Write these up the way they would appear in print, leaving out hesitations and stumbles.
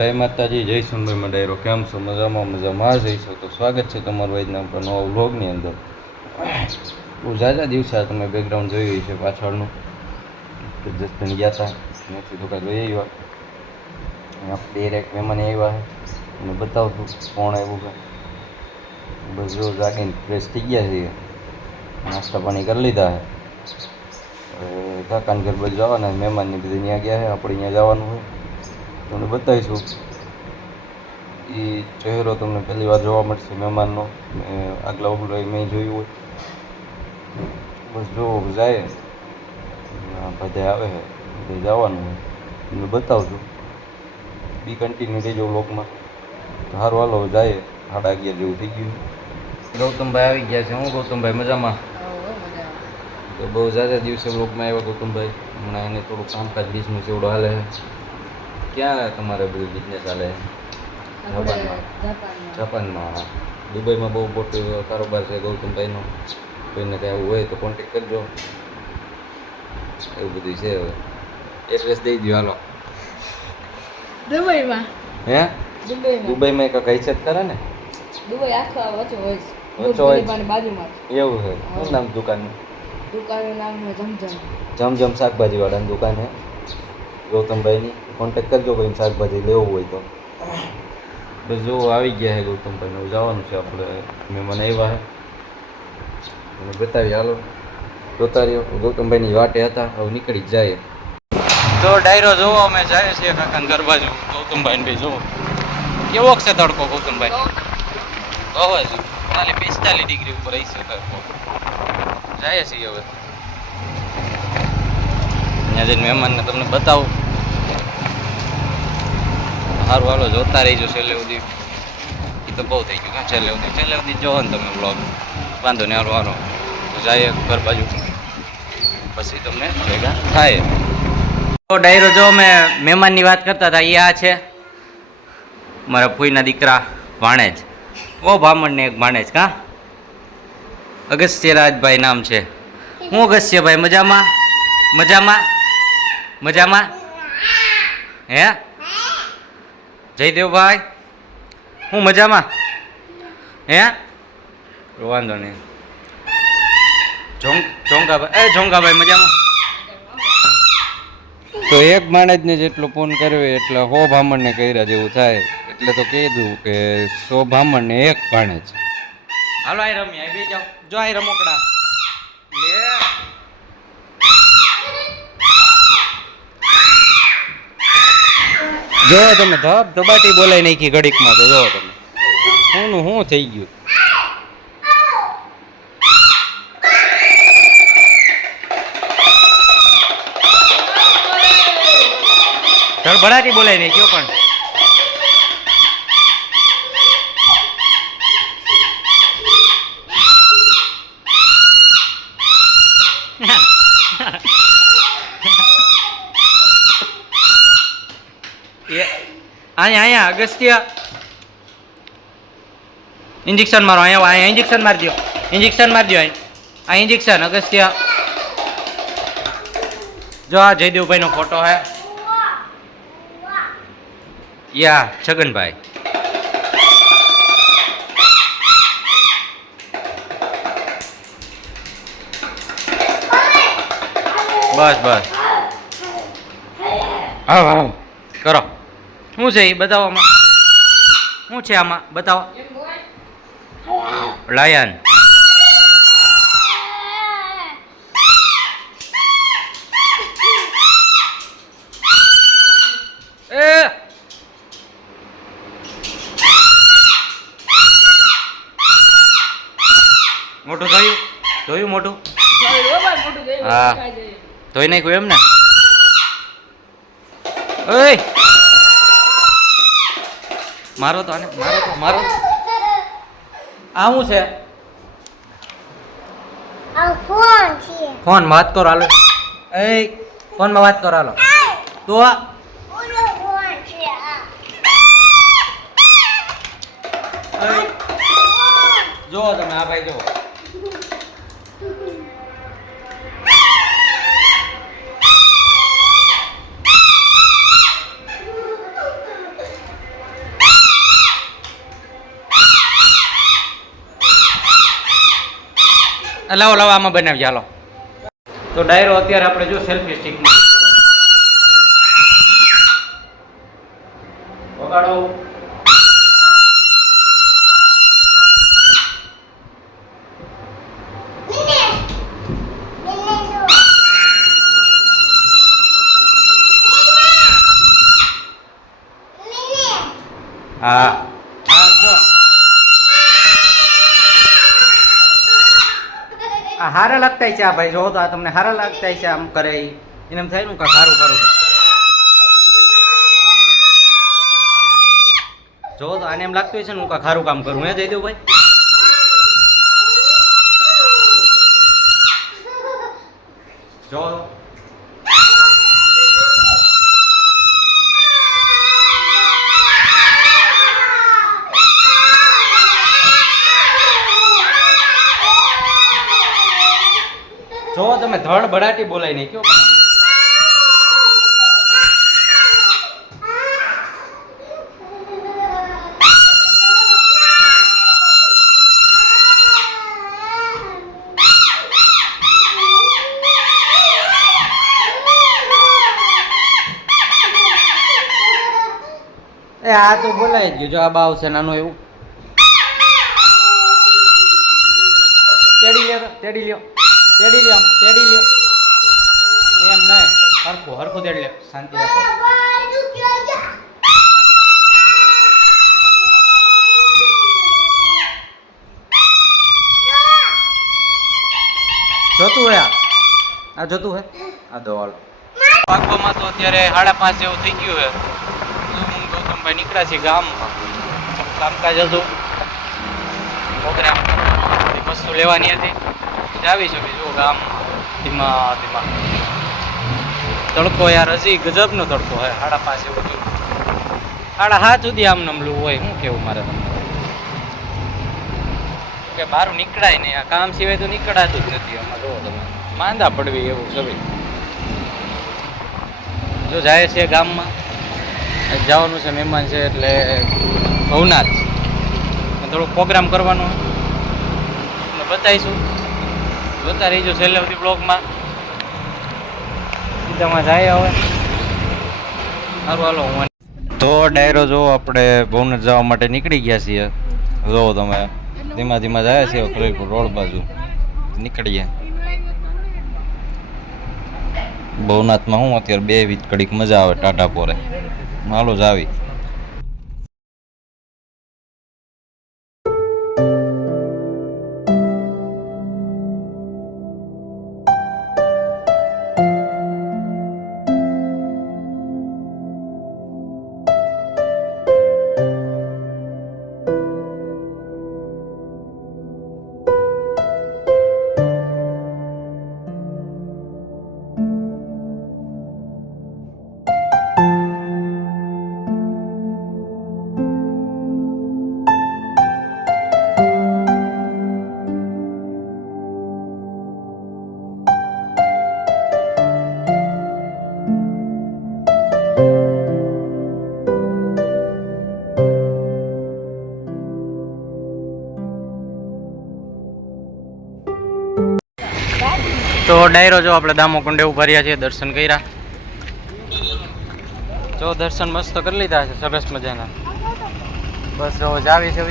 જય માતાજી, જય સુનભાઈમાં ડાયરો. કેમ છો? મજામાં જઈશો તો સ્વાગત છે તમારું આજના આપણા નવા વ્લોગની અંદર. બહુ ઝાઝા દિવસે આ તમે બેકગ્રાઉન્ડ જોયું છે પાછળનું. જસ્ટન ગયા હતા નથી તો કાંઈ લઈ આવ્યા. આપણે એક મહેમાન આવ્યા છે અને બતાવશું કોણ આવ્યું છે. બસ જો જાગીને ફ્રેશ થઈ ગયા છીએ, નાસ્તા પાણી કરી લીધા છે. કાકાને ઘર બાજુ જવાના, મહેમાનની બધી ત્યાં ગયા છે, આપણે ત્યાં જવાનું હોય. તમને બતાવીશું. એ ચહેરો તમને પહેલી વાર જોવા મળશે મહેમાનનો. આગલા ઓગળો મેં જોયું હોય. બસ જો જાય બધા આવે છે, બધે જવાનું હોય તમને બતાવશું. બી કન્ટિન્યુ રહેજો વ્લોગમાં. સારું હાલો જાય. 11:30 જેવું થઈ ગયું. ગૌતમભાઈ આવી ગયા છે. હું ગૌતમભાઈ મજામાં? તો બહુ ઝાઝા દિવસે વ્લોગમાં આવ્યા ગૌતમભાઈ. હમણાં એને થોડું કામકાજ બિઝનેસ એવડો હાલે છે. ક્યાં તમારે બધું બિઝનેસ હાલે? જાપાનમાં. દુબઈમાં બહુ મોટો કારોબાર છે ગૌતમભાઈનો. કોઈને કંઈ આવું હોય તો કોન્ટેક કરજો. એવું બધું છે. હવે એડ્રેસ દઈ દો હાલો. દુબઈમાં હે દુબઈમાં કાંઈ છે ખરા ને? દુબઈ આખા વચ્ચે હોય છે. વચ્ચે હોય બાજુમાં એવું છે. શું નામ દુકાનનું? દુકાનનું નામ છે જમજમ શાકભાજીવાળાની દુકાન છે ગૌતમભાઈની. કોન્ટેક કરજો કોઈને શાકભાજી લેવું હોય તો. બસ જો આવી ગયા છે ગૌતમભાઈને. જવાનું છે આપણે. મહેમાન આવ્યા છે અને બતાવી હાલો. જોતા રહ્યો. ગૌતમભાઈની વાટે હતા, હવે નીકળી જ જાય. તો ડાયરો જોવો અમે જાય છીએ કાકાને ઘર બાજુ. ગૌતમભાઈને ભાઈ જોવો કેવો છે તડકો ગૌતમભાઈ. બહુ જ 45 ડિગ્રી ઉપર આવી છે તડકો. જાય છીએ હવે ત્યાં જઈને મહેમાનને તમને બતાવું. સારું હાલો જોતા રહીજો છેલ્લે સુધી. એ તો બહુ થઈ ગયું કાં છેલ્લે સુધી જોવો ને તમે બ્લોગ. વાંધો નહીં હાલો હાલો જાય ઘર બાજુ, પછી તમને ભેગા થાય. તો ડાયરો જો મેં મહેમાનની વાત કરતા હતા. એ આ છે મારા ફૂઈના દીકરા ભાણેજ. ઓ ભામણને એક ભાણેજ કાં અગસ્ત્યરાજભાઈ નામ છે. હું અગસ્ત્યભાઈ મજામાં? મજામાં હે જયદેવભાઈ? હું મજામાં હે? વાંધો નહીં. જોંગાભાઈ જોંગાભાઈ મજામાં? તો એક માણસને જેટલો ફોન કર્યો એટલે 100 ભામણને કર્યા જેવું થાય. એટલે તો કીધું કે 100 ભામણને એક ભાણેજ. હાલો આ રમી આ બે જાઓ. જો આ રમકડા લે. જો તમે ધબાટી બોલાઈ નાખી ઘડીકમાં. તો જો તમે શું થઈ ગયું. ધડબડાટી બોલાઈ નાખ્યો પણ. અહીંયા અગસ્ત્ય ઇન્જેક્શન મારો. અહીંયા ઇન્જેક્શન મારી દો. આ ઇન્જેક્શન અગસ્ત્ય. જો આ જયદેવભાઈનો ફોટો હે. યા છગનભાઈ. બસ આવ કરો. શું છે એ બતાવવામાં? શું છે આમાં બતાવો. લાયન. મોટું જોયું મોટું. હા ધોઈ નાખ્યું એમ ને. ઓય મારો તો મારો આ શું છે? ફોન વાત કરો હાલો. ફોનમાં વાત કરો હાલો. તો જો તમે આ ભાઈ જો. લાવો લાવો આમાં બનાવીએ હાલો. તો ડાયરો અત્યારે આપણે જો સેલ્ફી સ્ટિકમાં વગાડો. હા આ હારા લાગતા છે આ ભાઈ જો તો આ તમને હારા લાગતા છે આમ કરે ઈ. એને એમ થાય ને કાંઈ સારું કરું જો તો આને એમ લાગતું છે ને હું કાંઈ સારું કામ કરું હે જયદેવ ભાઈ. જો તો. જો તમે ધડ બડાટી બોલાય નહીં કયો પણ એ આ તો બોલાય જ ગયું. જો આ બાવ છે નાનું એવું તેડી લ્યો તેડી લ્યો તેડી લ્યો આમ તેડી લ્યો એમ નહીં હરખું હરખું તેડી લ્યો શાંતિ રાખો. જોતું હે આ જોતું હે આ દો હાલો. વાગવામાં તો અત્યારે 5:30 જેવું થઈ ગયું હે. હું ગૌતમભાઈ નીકળ્યા છીએ ગામમાં કામકાજ હતું પ્રોગ્રામ વસ્તુ લેવાની હતી જાવીશું બીજું ગામમાં ધીમા ધીમા. તડકો યાર હજી ગજબનો તડકો હોય 5:30 એવું થયું 7:30 સુધી આમ નમલું હોય. શું કેવું મારે તમને કે બહાર નીકળાય નહીં આ કામ સિવાય તો નીકળાતું જ નથી. આમાં જોવો તમે માંદા પડવી એવું સભી. જો જાય છે ગામમાં જવાનું છે મહેમાન છે એટલે ભવનાથ થોડોક પ્રોગ્રામ કરવાનો એટલે બતાવીશું. જોતા રહીજો છેલ્લે બધી બ્લોગમાં. સીધામાં જાય હવે સારું હાલો. હું તો ડાયરો જો આપણે ભવનાથ જવા માટે નીકળી ગયા છીએ. જો તમે ધીમા ધીમા જાય છે ખરેખર રોડ બાજુ નીકળીએ. ભવનાથમાં હું અત્યારે 2 વીજ કડીક મજા આવે ટાટા પોરે હાલો જ આવી. તો ડાયરો જો આપણે દામોકુંડે ઉભા રહ્યા છીએ. દર્શન કર્યા જો દર્શન મસ્ત કરી લીધા છે સરસ મજાના. બસ જો જાવી છે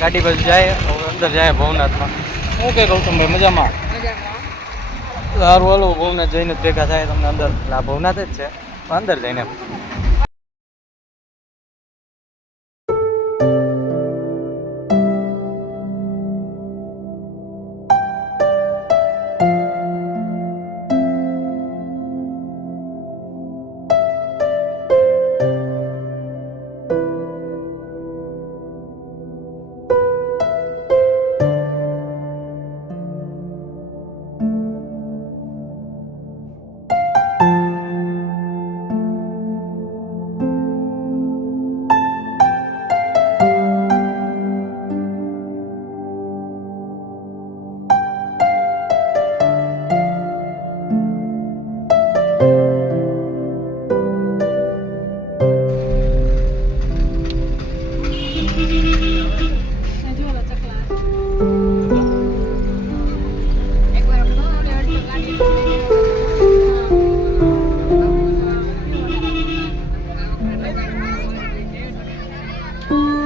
ગાડી બાજુ જાય અંદર જાય ભવનાથમાં. શું કે ગૌતમભાઈ મજામાં સારું હાલો ભવનાથ જઈને ભેગા થાય તમને અંદર. આ ભવનાથ જ છે અંદર જઈને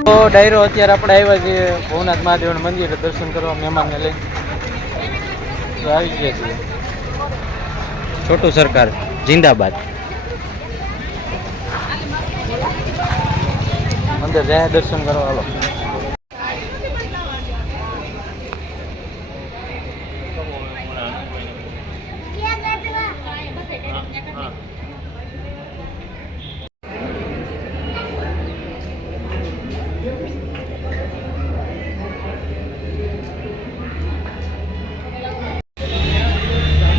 તો ડાયરો અત્યારે આપણે આવ્યા છીએ ભવનાથ મહાદેવના મંદિરે દર્શન કરવા મહેમાનને લઈ તો આવી ગયા છીએ. છોટું સરકાર જિંદાબાદ. અંદર જાય દર્શન કરવા હાલો.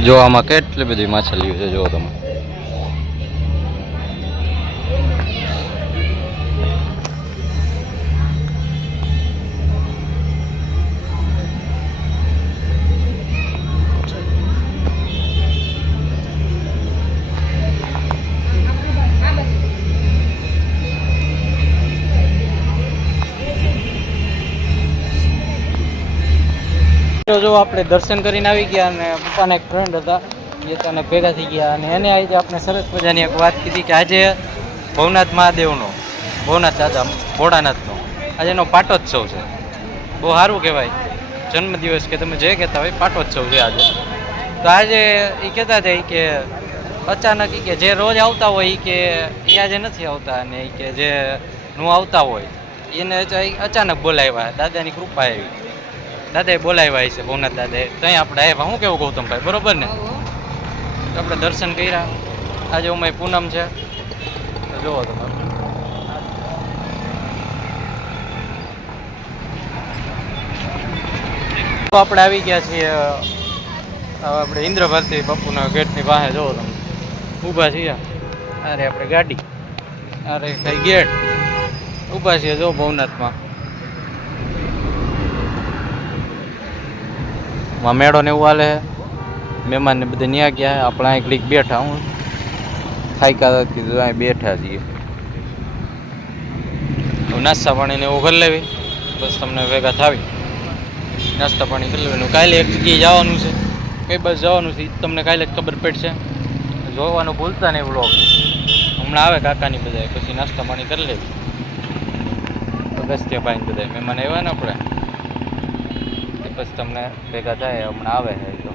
જો આમાં કેટલી બધી માછલીઓ છે જો તમે. જો આપણે દર્શન કરીને આવી ગયા અને પપ્પાના એક ફ્રેન્ડ હતા એ તને ભેગા થઈ ગયા અને એને આજે આપણે સરસ મજાની એક વાત કીધી કે આજે ભવનાથ મહાદેવનો ભવનાથ દાદા ભોળાનાથનો આજે એનો પાટોત્સવ છે. બહુ સારું કહેવાય. જન્મદિવસ કે તમે જે કહેતા હોય પાટોત્સવ છે આજે. તો આજે એ કહેતા હતા કે અચાનક કે જે રોજ આવતા હોય એ કે એ આજે નથી આવતા અને એ કે જે નું આવતા હોય એને અચાનક બોલાવ્યા. દાદાની કૃપા આવી. દાદાએ બોલાવ્યા છે ભવનાથ દાદાએ. ત્યાં આપણે આવ્યા. શું કેવું ગૌતમભાઈ બરોબર ને? તો આપણે દર્શન કર્યા. આજે ઉમાય પૂનમ છે તો જુઓ તમે. તો આપણે આવી ગયા છીએ આપણે ઇન્દ્ર ભારતી બાપુના ગેટની પાસે. જુઓ તમે ઊભા છીએ. અરે આપણે ગાડી અરે કઈ ગેટ ઊભા છીએ જો ભવનાથમાં. મેળો ને એવું હાલે. મહેમાન ને બધે ન્યા ગયા. આપણે અહીં ઘડીક બેઠા. હું થાક્યા કીધું અહીં બેઠા છીએ. નાસ્તા પાણી ને એવું કરી લેવી બસ તમને ભેગા થાવી. નાસ્તા પાણી કરી લેવાનું. કાલે એક જગ્યાએ જવાનું છે. કઈ બસ જવાનું છે તમને કાલે જ ખબર પડશે. જોવાનું ભૂલતા નહીં વ્લોગ. હમણાં આવે કાકાની બધા પછી નાસ્તા પાણી કરી લેવી. અગસ્ત્ય ભાઈ બધા મહેમાન આવ્યા ને આપણે બસ તમને ભેગા થાય. હમણાં આવે છે તો